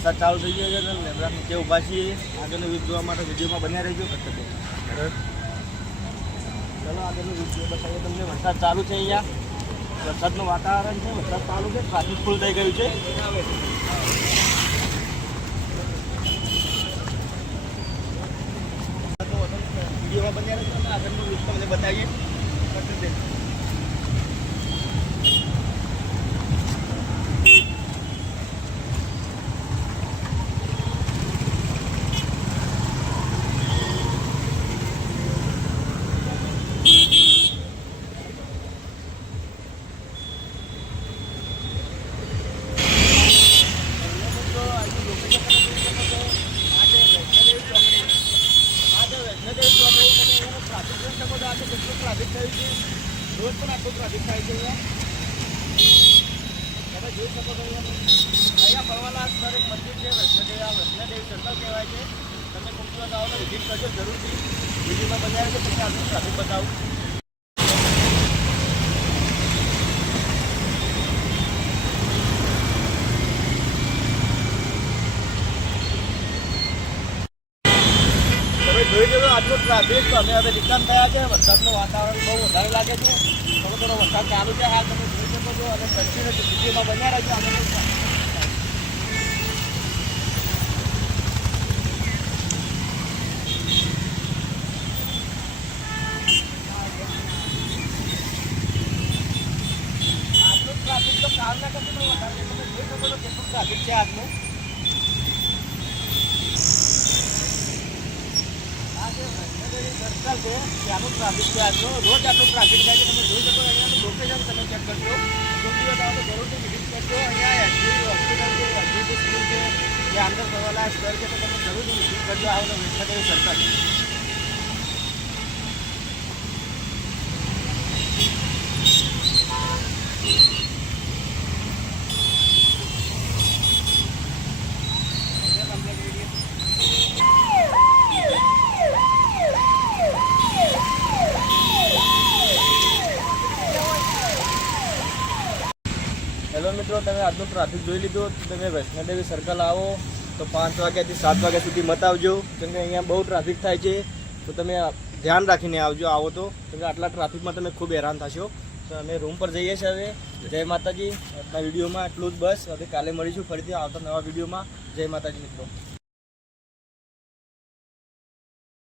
વરસાદ ચાલુ થઈ ગયો છે ને લેબડા નીચે ઊભા છીએ. આગળનો વ્યૂ જોવા માટે વિડીયોમાં બન્યા રહેજો. ચલો આગળનો વિડીયો બતાવીએ તમને. વરસાદ ચાલુ છે અહીંયા. વરસાદનું વાતાવરણ છે, વરસાદ ચાલુ છે, ટ્રાફિક ફૂલ થઈ ગયું છે. વિડીયોમાં બન્યા રહેજો અને આગળનો વ્યૂ તમને બતાવીએ. ટ્રાફિક થયું છે, રોડ પણ આટલું ટ્રાફિક થાય છે. તમે જોઈ શકો છો અહીંયા ફરવાના સ્થળ એક મંદિર છે વૈષ્ણોદેવી. આ વૈષ્ણોદેવી સર્કલ કહેવાય છે. તમે ખૂબ દિવસ આવો વિઝિટ કરજો જરૂરથી. વિડીયોમાં બનાવે છે પછી આટલું ટ્રાફિક બતાવું. જોઈ લો આટલું ટ્રાફિક. અમે હવે રિટર્ન થયા છે. વરસાદનું વાતાવરણ બહુ વધારે લાગે છે. થોડો વરસાદ ચાલુ છે. હાલ તમે જોઈ શકો છો અને કન્ટિન્યુ વિડીયોમાં બન્યા રહેજો. અમે આટલું ટ્રાફિક તો કામ ના કરતું વધારે તમે જોઈ શકો છો કેટલું ટ્રાફિક છે આજનું. સર્કલ છે ત્યાંનું ટ્રાફિક છે આજનો. રોજ આટલું ટ્રાફિક થાય છે. તમે જોઈ શકો અહીંયાનું લોકેશન તમે ચેક કરજો. કોઈ દિવસ આવો તો જરૂરથી વિઝિટ કરજો. અહીંયા એસજીવી હોસ્પિટલ છે, એસજીવી સ્કૂલ છે, જે અંદર ફરવાના સ્થળ છે તો તમે જરૂરથી વિઝિટ કરજો. આવો તો વૈષ્ણોદેવી સર્કલ. હેલો મિત્રો, તમે આજનું ટ્રાફિક જોઈ લીધું. તમે વૈષ્ણોદેવી સર્કલ આવો તો 5 વાગ્યાથી 7 વાગ્યા સુધી મત આવજો. કેમ કે અહીંયા બહુ ટ્રાફિક થાય છે તો તમે ધ્યાન રાખીને આવજો. આવો તો કેમ કે આટલા ટ્રાફિકમાં તમે ખૂબ હેરાન થશો. તો અમે રૂમ પર જઈએ છીએ હવે. જય માતાજી. આજના વિડીયોમાં એટલું જ બસ. હવે કાલે મળીશું ફરીથી આવતા નવા વિડીયોમાં. જય માતાજી મિત્રો.